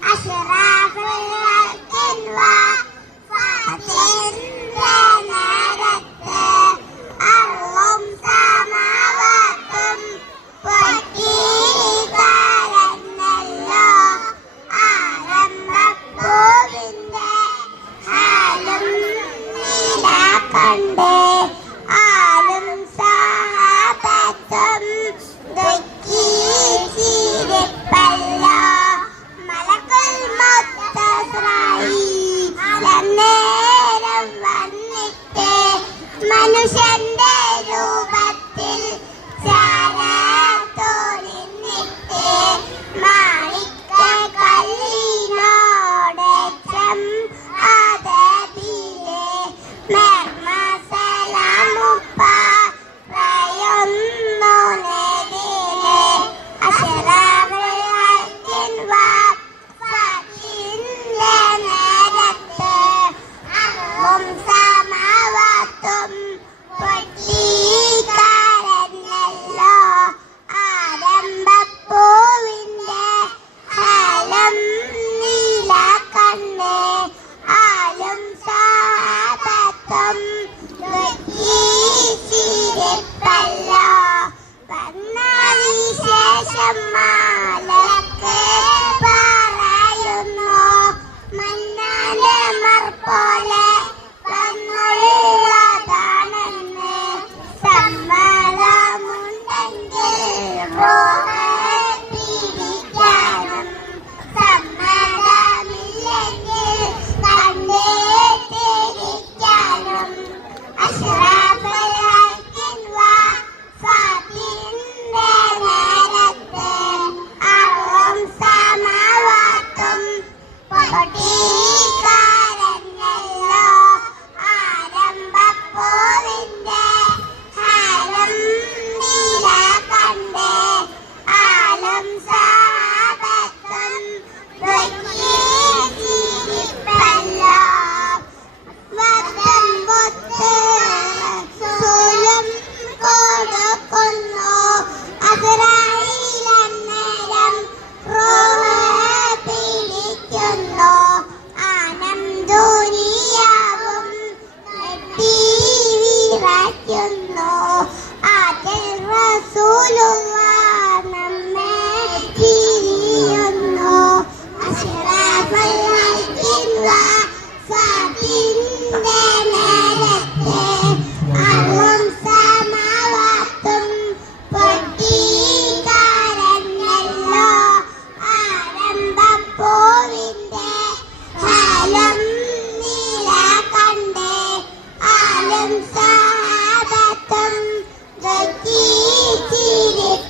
阿雪啦，Manos en. Sahabatam Vakitirit